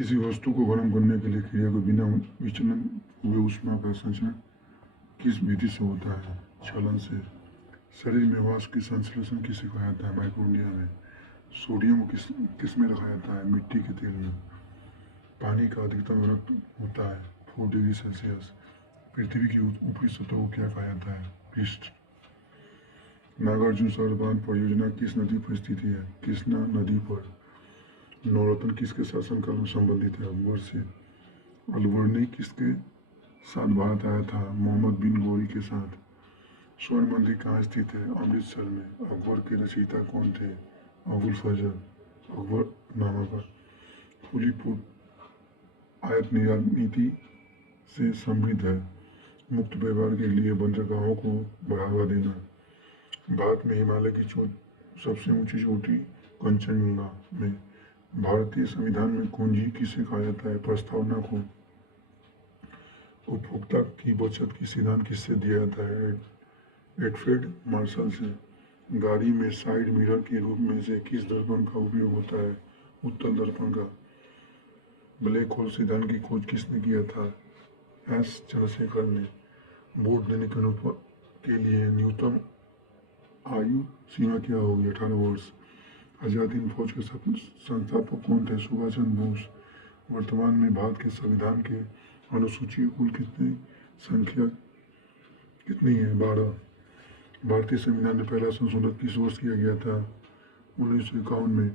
किसी वस्तु को गर्म करने के लिए क्रिया को बिना विचलन हुए ऊष्मा का संचरण किस विधि से होता है? छलन से। शरीर में वाष्प की संश्लेषण किसे कहा जाता है? माइक्रोबिया में। सोडियम किस में रखा जाता है? मिट्टी के तेल में। पानी का अधिकतम घनत्व होता है 4 डिग्री सेल्सियस। पृथ्वी की ऊपरी सतह को क्या कहा जाता है? पृष्ठ। नागार्जुन सरोवर बांध परियोजना किस नदी पर स्थित है? कृष्णा नदी पर। नवरत्न किसके शासनकाल में संबंधित है? अकबर से। अलबर्नी किसके साथ भारत आया था? मोहम्मद बिन गौरी के साथ। स्वर्ण मंदिर कहाँ स्थित है? अमृतसर में। अकबर के रचयिता कौन थे? अबुल फजल। अकबरनामा का। खुली आयत निर्यात नीति से समृद्ध है। मुक्त व्यापार के लिए बंदरगाहों को बढ़ावा देना। भारत में हिमालय की सबसे ऊंची चोटी कंचनजंगा में। भारतीय संविधान में कुंजी किसे कहा जाता है? प्रस्तावना को। उपभोक्ता की बचत की सिद्धांत किससे दिया जाता है? एडफ्रेड मार्शल से। गाड़ी में साइड मिरर के रूप में से किस दर्पण का उपयोग होता है? उत्तल दर्पण का। ब्लैक होल सिद्धांत की खोज किसने किया था? एस चंद्रशेखर ने। वोट देने के लिए न्यूनतम आयु सीमा क्या होगी? 18 वर्ष। आजाद हिंद फौज के संस्थापक कौन थे? सुभाष चंद्र बोस। वर्तमान में भारत के संविधान के अनुसूची कुल कितनी संख्या कितनी है? 12। भारतीय संविधान में पहला संशोधन किस वर्ष किया गया था? 1951 में।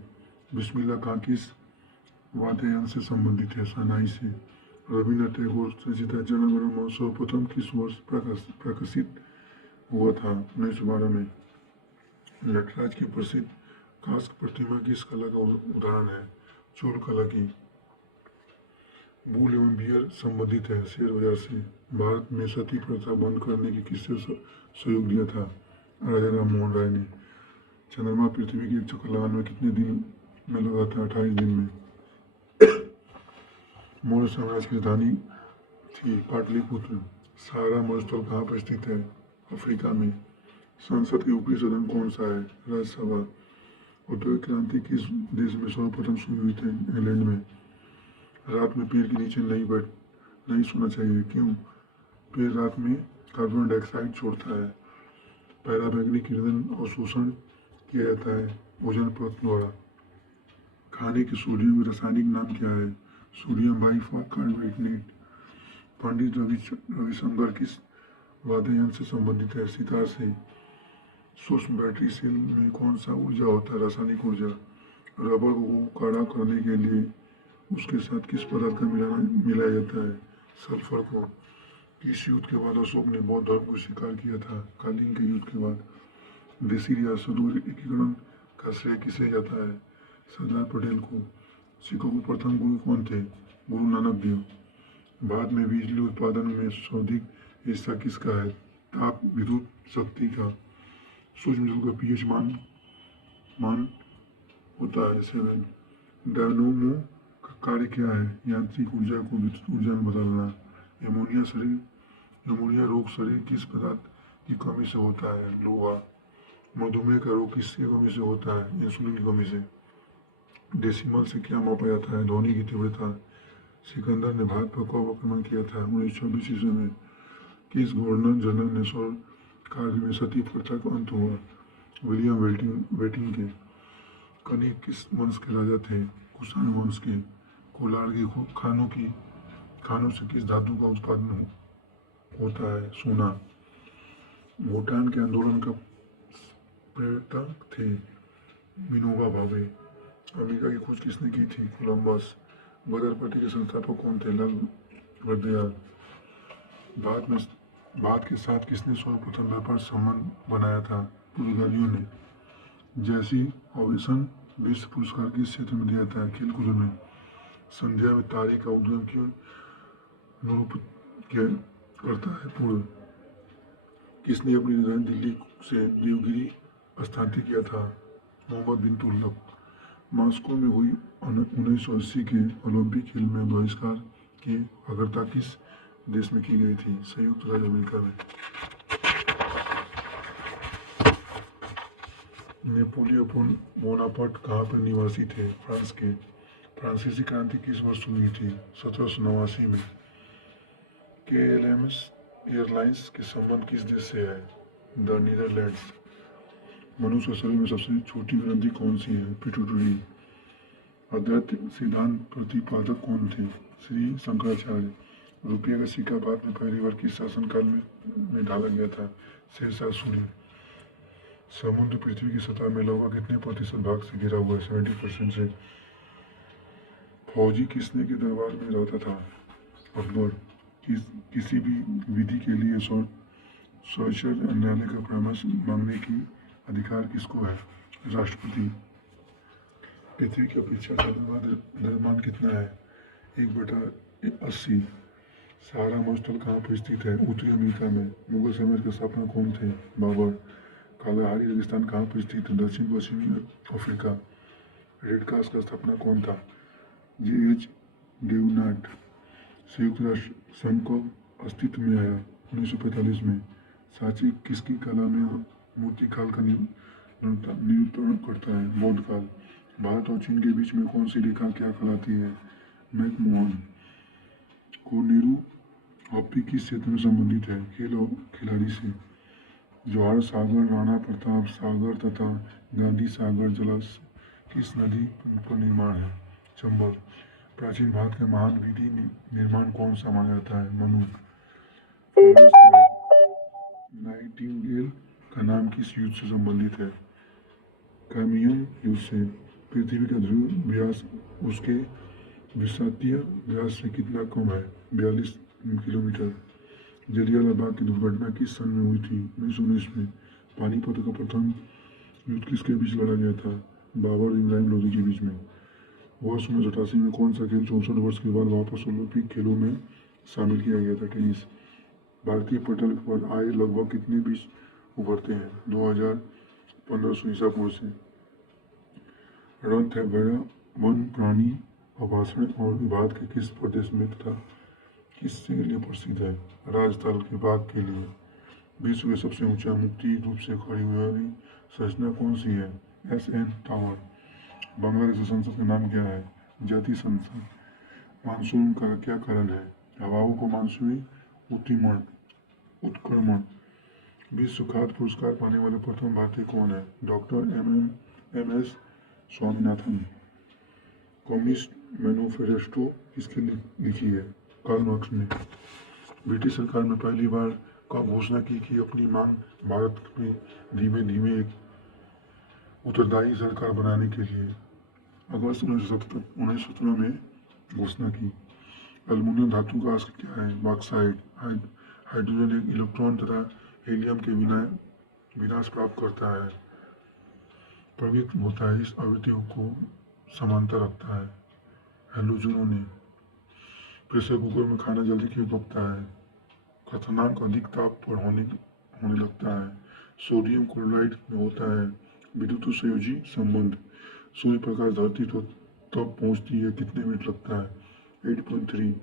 बिस्मिल्लाह खां किस वाद्ययंत्र से संबंधित है? शहनाई से। रविन्द्रनाथ टैगोर रचित जन गण मन सर्वप्रथम किस वर्ष प्रकाशित हुआ था? 1912 में। नटराज की प्रसिद्ध कांस्य प्रतिमा किस कला का उदाहरण है? चोल कला की। वूल एवं बियर संबंधित है शेयर बाजार से। भारत में सती प्रथा बंद करने की किससे सहयोग दिया था? राजा राम मोहन राय ने। चंद्रमा पृथ्वी के चक्कर लगाने में कितने दिन में लगा था? 28 दिन में। मौर्य साम्राज्य की राजधानी थी पाटलिपुत्र। सहारा मरुस्थल कहाँ पर स्थित है? अफ्रीका में। संसद के ऊपरी सदन कौन सा है? राज्यसभा। औद्योगिक क्रांति किस देश में सर्वप्रथम शुरू हुई थी? इंग्लैंड में। रात में पेड़ के नीचे नहीं सोना चाहिए, क्यों? पेड़ रात में कार्बन डाइऑक्साइड छोड़ता है। पराबैंगनी किरण अवशोषण किया जाता है ओजोन परत द्वारा। खाने के सोडियम का रासायनिक नाम क्या है? Sodium bicarbonate. पंडित रविशंकर किस वाद्ययंत्र से संबंधित है? सितार से। सूक्ष्म बैटरी सेल में कौन सा ऊर्जा होता है? रासायनिक ऊर्जा। रबर को कड़ा करने के लिए उसके साथ किस पदार्थ का मिलाया जाता है? सल्फर को। किस युद्ध के बाद अशोक ने बौद्ध धर्म को स्वीकार किया था? कालीन के युद्ध के बाद। देशी रियासतों के एकीकरण का श्रेय किसे जाता है? सरदार पटेल को। सिखों के प्रथम गुरु कौन थे? गुरु नानक देव। भारत में बिजली उत्पादन में सर्वाधिक हिस्सा किसका है? ताप विद्युत शक्ति का। सूक्ष्म जल का पीएच मान होता है 7। डायनोमो का कार्य क्या है? यांत्रिक ऊर्जा को विद्युत ऊर्जा में बदलना। एमोनिया रोग शरीर किस पदार्थ की कमी से होता है? लोहा। मधुमेह का रोग किसकी कमी से होता है? इंसुलिन की कमी से। डेसिमल से क्या मापा जाता है? ध्वनि की तीव्रता। सिकंदर ने भारत पर कब आक्रमण किया था? 1926 ईस्वी में। किस गवर्नर जनरल ने कार्य में सती प्रथा का अंत हुआ? विलियम वेटिंग के। कनिक किस वंश के राजा थे? कुषाण वंश के। कोलार की खानों से किस धातु का उत्पादन होता है? सोना। भूटान के आंदोलन का प्रेरक थे? विनोबा भावे। अमेरिका की खोज किसने की थी? कोलंबस। गदर पार्टी के संस्थापक कौन थे? लाल हरदयाल। भारत के साथ किसने सर्वप्रथम व्यापार संबंध बनाया था? पुर्तगालियों ने। जैसी ओवेसन विश्व पुरस्कार किस क्षेत्र में दिया जाता है? खेलकूद में। संध्या में तारे का उद्गम क्यों निरूपित करता है? पूर्व। किसने अपनी राजधानी दिल्ली से देवगिरी स्थानांतरित किया था? मोहम्मद बिन तुगलक। मॉस्को में हुई 1980 के ओलंपिक खेल में बहिष्कार की अग्रता किस देश में की गई थी? संयुक्त राज्य अमेरिका में। नेपोलियन बोनापार्ट कहाँ पर निवासी थे? फ्रांस के। फ्रांसीसी क्रांति किस वर्ष शुरू हुई थी? 1789 में। KLM एयरलाइंस के संबंध किस देश से है? The Netherlands. मनुष्य के शरीर में सबसे छोटी ग्रंथि कौन सी है? पिट्यूटरी। अद्वैत सिद्धांत प्रतिपादक कौन थे? श्री शंकराचार्य। रुपये का सिक्का भारत में पहली बार किस शासनकाल में ढाला गया था? शेरशाह सूरी। समुद्र पृथ्वी की सतह में लगभग कितने प्रतिशत भाग से घिरा हुआ है? 70% से। फौजी किसने के दरबार में रहता था? अकबर। किसी भी विधि के लिए सर्वोच्च न्यायालय का परामर्श मांगने की अधिकार किसको है? राष्ट्रपति। पृथ्वी की अपेक्षा चंद्रमा का द्रव्यमान कितना है? 1/80। सहारा मरुस्थल कहाँ पर स्थित है? उत्तरी अमेरिका में। मुगल साम्राज्य के स्थापना कौन थे? बाबर। कालाहारी रेगिस्तान कहाँ पर स्थित है? दक्षिण पश्चिमी अफ्रीका। रेड क्रॉस का स्थापना कौन था? JH डेवनाट। संयुक्त राष्ट्र संघ कब अस्तित्व में आया? 1945 में। सांची किसकी कला में मूर्तिकाल का निरूपण करता है? बौद्ध काल। भारत और चीन के बीच में कौन सी रेखा क्या कहलाती है? मैकमोहन। कोनेरू हॉकी किस क्षेत्र में संबंधित है? खेल और खिलाड़ी से। जवाहर सागर, राणा प्रताप सागर तथा गांधी सागर जलाशय किस नदी पर निर्माण है? चंबल। प्राचीन भारत का महान विधि निर्माण कौन सा माना जाता है? मनु। नाइटिंगेल का नाम किस युद्ध से संबंधित है? क्राइमियन युद्ध से। पृथ्वी का ध्रुव व्यास उसके विषातीय व्यास से कितना कम है? 42 किलोमीटर। जलियांवाला बाग की दुर्घटना किस सन में हुई थी? 1919 में। पानीपत का प्रथम युद्ध किसके बीच लड़ा गया था? बाबर और इब्राहिम लोदी के बीच में। वर्ष 1988 में कौन सा खेल 64 वर्ष के बाद वापस ओलंपिक खेलों में शामिल किया गया था? टेनिस। भारतीय पटल पर आए लगभग कितने बीज उभरते हैं? 2500 ईसा पूर्व से। रणथंभौर वन प्राणी आवासन और भारत के किस प्रदेश में तथा किसके लिए प्रसिद्ध है? राजस्थान के बाघ के लिए। विश्व के सबसे ऊंचा मुक्ति रूप से खड़ी हुई वाली संरचना कौन सी है? SN tower. बांग्लादेश की संसद का नाम क्या है? जातीय संसद। मानसून का क्या कारण है? हवाओं को मानसूनी उत्क्रमण। विश्व खाद्य पुरस्कार पाने वाले प्रथम भारतीय कौन है? Doctor MS Swaminathan. Communist manifesto किसके लिखी है? कार्ल मार्क्स ने। ब्रिटिश सरकार ने पहली बार कब घोषणा की कि अपनी मांग भारत में धीमे धीमे एक उत्तरदायी सरकार बनाने के लिए? अगस्त 1917 में घोषणा की। एल्युमिनियम धातु का अक्ष क्या है? बॉक्साइट। हाइड्रोजन एक इलेक्ट्रॉन तथा हीलियम के बिना विनाश प्राप्त करता है, प्रवृत्त होता है। इस आवृत्ति को समांतर रखता है। हैलोजनों ने। प्रेशर कुकर में खाना जल्दी क्यों पकता है? क्वथनांक अधिक ताप पर होने लगता है। सोडियम क्लोराइड में होता है विद्युत संयोजी संबंध। सूर्य प्रकाश धरती तो तब पहुंचती है कितने मिनट लगता है? 8.3।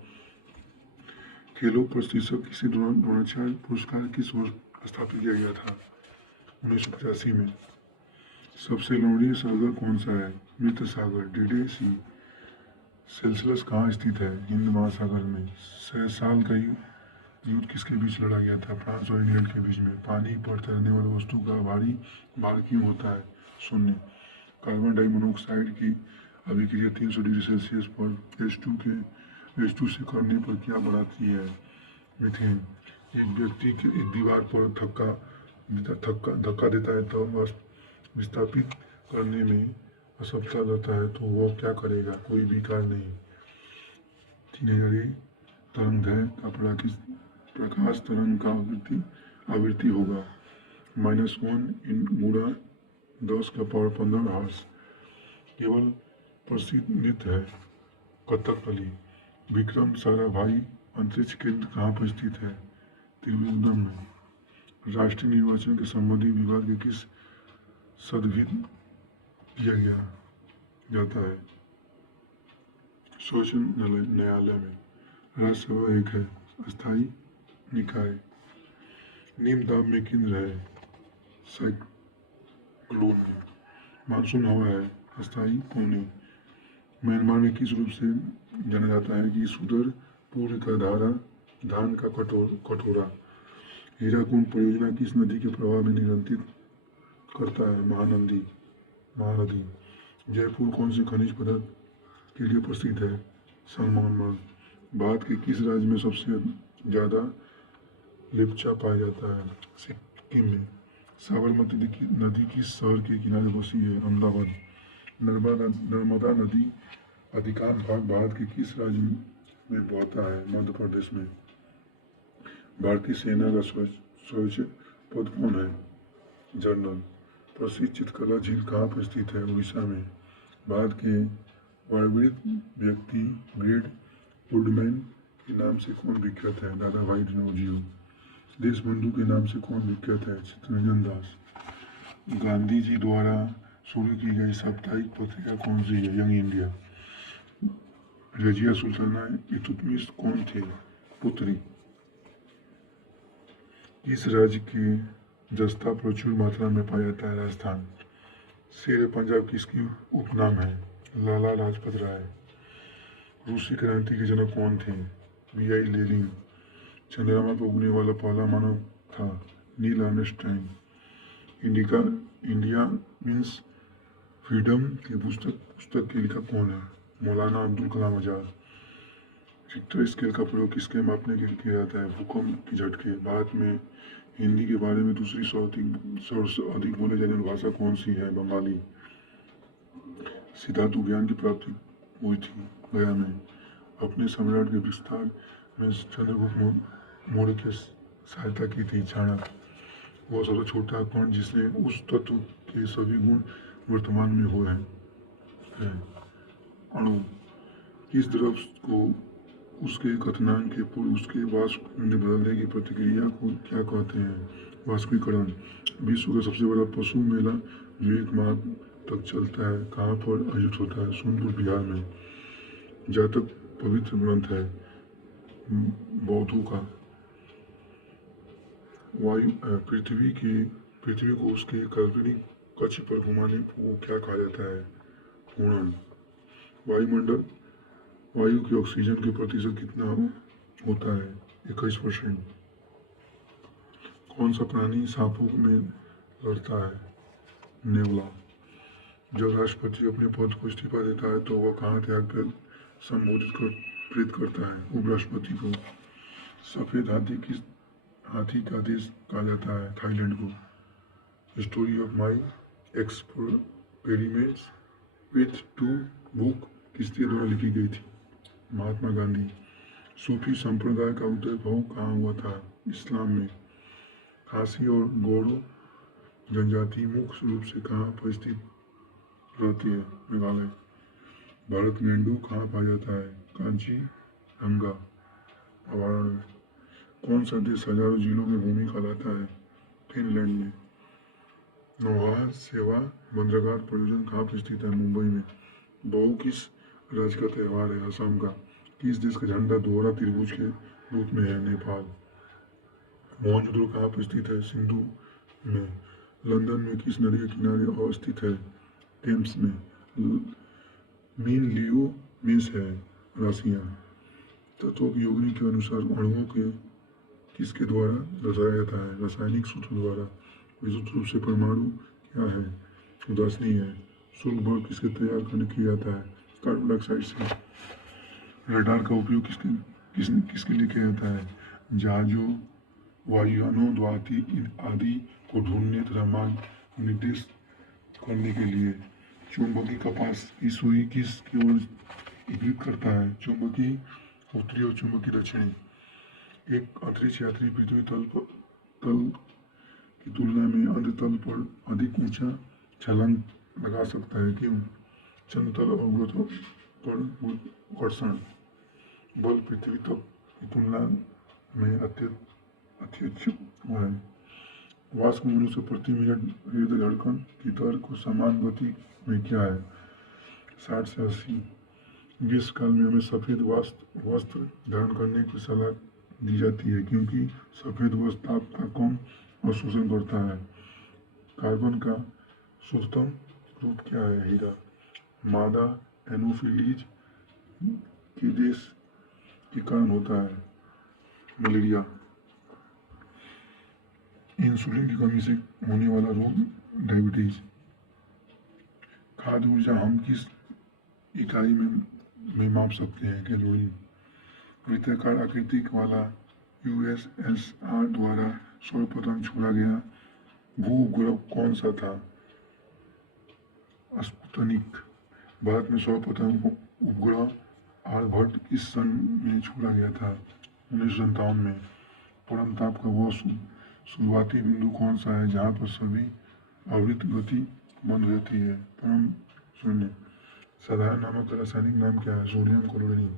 खेलों पर शीर्षक किसी द्रोणाचार्य पुरस्कार किस वर्ष स्थापित किया गया था? 1985 में। सबसे लवणीय सागर कौन सा है? मृत सागर। डेड सी। सेल्सियस कहाँ स्थित है? हिंद महासागर में। 100 साल का युद्ध किसके बीच लड़ा गया था? फ्रांस और इंग्लैंड के बीच में। पानी पर तैरने वाली वस्तु का भारी भार क्यों होता है? शून्य। कार्बन डाइमोनोक्साइड की अभिक्रिया 300 डिग्री सेल्सियस पर H2 से करने पर क्या बनाती है? मीथेन। एक व्यक्ति एक दीवार पर धक्का देता है तो विस्थापित करने में असफलता रहता है तो वह क्या करेगा? कोई भी कार्य नहीं। 3000 तरंगदैर्घ्य का प्रकाश तरंग का आवृत्ति होगा -1 गुणा 10⁻15 हर्ट्ज। केवल प्रसिद्ध नृत्य है कथकली। विक्रम साराभाई अंतरिक्ष केंद्र कहाँ पर स्थित है? त्रिवेंद्रम में। राष्ट्रीय निर्वाचन के संबंधी विवाद के किस संविध किया जाता है? सर्वोच्च न्यायालय में। राज्यसभा एक है अस्थायी निकाय। निम्न दाब में केंद्र है साइक्लोन में। मानसून हवा है अस्थायी पौने। म्यांमार में किस रूप से जाना जाता है कि सुदर पूर्व का धारा धान का कटोरा। हीराकुंड परियोजना किस नदी के प्रवाह में नियंत्रित करता है? महानदी। जयपुर कौन से खनिज पदार्थ के लिए प्रसिद्ध है? संगमरमर। भारत के किस राज्य में सबसे ज्यादा लेप्चा पाया जाता है? सिक्किम में। साबरमती नदी किस शहर के किनारे बसी है? अहमदाबाद। नर्मदा नदी अधिकांश भाग भारत के किस राज्य में बहता है? मध्य प्रदेश में। भारतीय सेना का सर्वोच्च पद कौन है? जनरल। प्रसिद्ध चित्रकला झील कहाँ पर स्थित है? उड़ीसा में। भारत के वायवीय व्यक्ति ग्रेट वुडमैन के नाम से कौन विख्यात है? दादा भाई नौरोजी। देशबंधु के नाम से कौन विख्यात है? चित्तरंजन दास। गांधी जी द्वारा शुरू की गई साप्ताहिक पत्रिका कौन सी है? Young India. रजिया सुल्ताना इल्तुतमिश कौन थे? पुत्री। किस राज्य के जस्ता प्रचुर मात्रा में पाया जाता है? राजस्थान। शेर पंजाब किसकी उपनाम है? लाला लाजपत राय। रूसी क्रांति के जनक कौन थे? वी.आई. लेनिन। चंद्रमा पर उगने वाला पहला मानव था? Neil Armstrong. India means freedom की पुस्तक के लेखक कौन है? मौलाना अब्दुल कलाम आजाद। रिक्टर स्केल का प्रयोग किसके मापने के लिए किया जाता है? भूकंप के झटके। भारत में हिंदी के बारे में दूसरी सबसे अधिक बोले जाने वाली भाषा कौन सी है? बंगाली। सिद्धार्थ ज्ञान की प्राप्ति हुई थी गया में। अपने सम्राट के विस्तार में चंद्रगुप्त मौर्य की सहायता की थी? चाणक्य। वह सबसे छोटा कण जिसमें उस तत्व के सभी गुण वर्तमान में हुए हैं? अणु। किस द्रव को उसके कथनांक के पूर्व उसके वाष्प में बदलने की प्रतिक्रिया को क्या कहते हैं? वाष्पीकरण। विश्व का सबसे बड़ा पशु मेला जो 1 माह तक चलता है कहाँ पर आयोजित होता है? सोनपुर बिहार में। जातक पवित्र ग्रंथ है बौद्धों का। पृथ्वी को उसके काल्पनिक कक्ष पर घुमाने को क्या कहा जाता है? घूर्णन। वायुमंडल वायु के ऑक्सीजन के प्रतिशत कितना होता है? 21%। कौन सा प्राणी सांपों में लड़ता है? नेवला। जब राष्ट्रपति अपने पद को इस्तीफा देता है तो वह कहाँ त्याग कर प्रेरित करता है? उपराष्ट्रपति को। सफेद हाथी का देश कहा जाता है? थाईलैंड को। Story of my experiments with 2 book किसके द्वारा लिखी गई थी? महात्मा गांधी। सूफी संप्रदाय का उद्भव कहाँ हुआ था? इस्लाम में। खासी और गोरो जनजाति मुख्य रूप से कहाँ पर स्थित रहती है? मेघालय। भारत मेंढू कहाँ पाया जाता है? कांचीरंगा अभयारण्य। कौन सा देश हजारों जिलों में भूमि कहलाता है? फिनलैंड में। नौहा सेवा बंदरगाह परियोजना कहाँ पर स्थित है? मुंबई में। बहू किस राज्य का त्योहार है? असम का। किस देश का झंडा दोहरा त्रिभुज के रूप में है? नेपाल। मोहनजोदड़ो कहाँ पर स्थित है? सिंधु में। लंदन में किस नदी के किनारे अवस्थित है? टेम्स में। मीन लियो मेष है राशियाँ। तत्वों की योगिनी के अनुसार अणुओं के किसके द्वारा दर्शाया जाता है? रासायनिक सूत्र द्वारा। विद्युत रूप से परमाणु क्या है? उदासीन है। शुल्क बल किसके तैयार करने किया जाता है? कार्बन डाइऑक्साइड से। रडार का उपयोग किसके लिए किया जाता है? जहाजों वायुयानों आदि को ढूंढने तथा मार्ग निर्देश करने के लिए। चुंबकीय कपास की सुई किस की ओर इंगित करता है? चुंबकीय उत्तरी और चुंबकीय दक्षिणी। एक अंतरिक्ष यात्री पृथ्वी तल की तुलना में अंध्र तल पर अधिक ऊंचा छलांग लगा सकता है? क्यों? चंद्र तल और गुरुत्वाकर्षण बल पृथ्वी तल की तुलना में अत्यधिक है। वाष्प मनुष्य प्रति मिनट हृदय धड़कन की दर को समान गति में क्या है? 60 से 80। ग्रीष्म काल में हमें सफ़ेद वस्त्र धारण करने की सलाह दी जाती है क्योंकि सफ़ेद वस्त्र ताप का कम अवशोषण करता है। कार्बन का शुद्धतम रूप क्या है? हीरा। मादा एनोफिलीज के देश के कारण होता है। मलेरिया, इंसुलिन की कमी से होने वाला रोग डायबिटीज। खाद्य ऊर्जा हम किस इकाई में माप सकते हैं? कैलोरी। वृत्ताकार आकृति वाला यूएसएसआर द्वारा सर्वप्रथम छोड़ा गया भू उपग्रह कौन सा था? स्पुतनिक। भारत में सर्वप्रथम उपग्रह आर्यभट्ट किस सन में छोड़ा गया था? 1957 में। परम ताप का वह शुरुआती बिंदु कौन सा है जहाँ पर सभी आवृत्त गति बंद रहती है? परम शून्य। साधारण नामक का रासायनिक नाम क्या है? Sodium chlorine.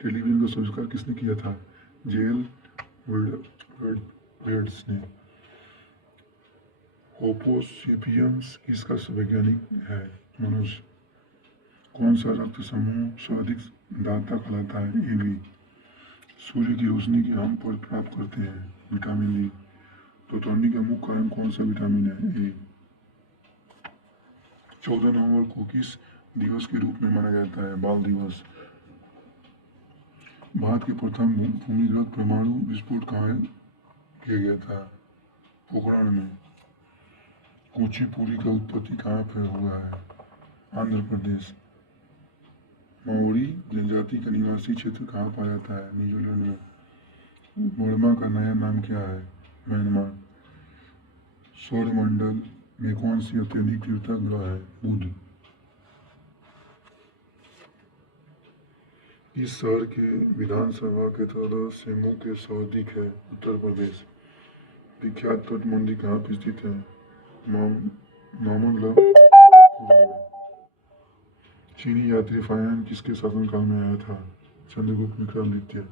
टेलीविजन का आविष्कार किसने किया था? जेएल वेड्स ने। होपो सेपियंस किसका वैज्ञानिक है? मनुष्य। कौन सा रक्त समूह सर्वाधिक दाता कहलाता है? AB। सूर्य की रोशनी की हम पर प्राप्त करते हैं? Vitamin D. तो ठंडी का मुख्य कारण कौन सा विटामिन है? ए। 14 नवंबर को किस दिवस के रूप में माना जाता है? बाल दिवस। भारत के प्रथम भूमिगत परमाणु विस्फोट कहाँ किया गया था? पोखरण में। कुचिपुड़ी का उत्पत्ति कहाँ पर हुआ है? आंध्र प्रदेश। माओरी जनजाति का निवासी क्षेत्र कहाँ पाया जाता है? न्यूजीलैंड में। बर्मा का नया नाम क्या है? म्यांमार। सौरमंडल में कौन सी अत्यधिक तीव्रता ग्रह है? बुध। इस शहर के विधानसभा के सदस्य समूह के सर्वाधिक है? उत्तर प्रदेश। विख्यात तटबंदी कहाँ पर स्थित है? मामल्लपुरम में। चीनी यात्री फाहियान किसके शासनकाल में आया था? चंद्रगुप्त विक्रमादित्य।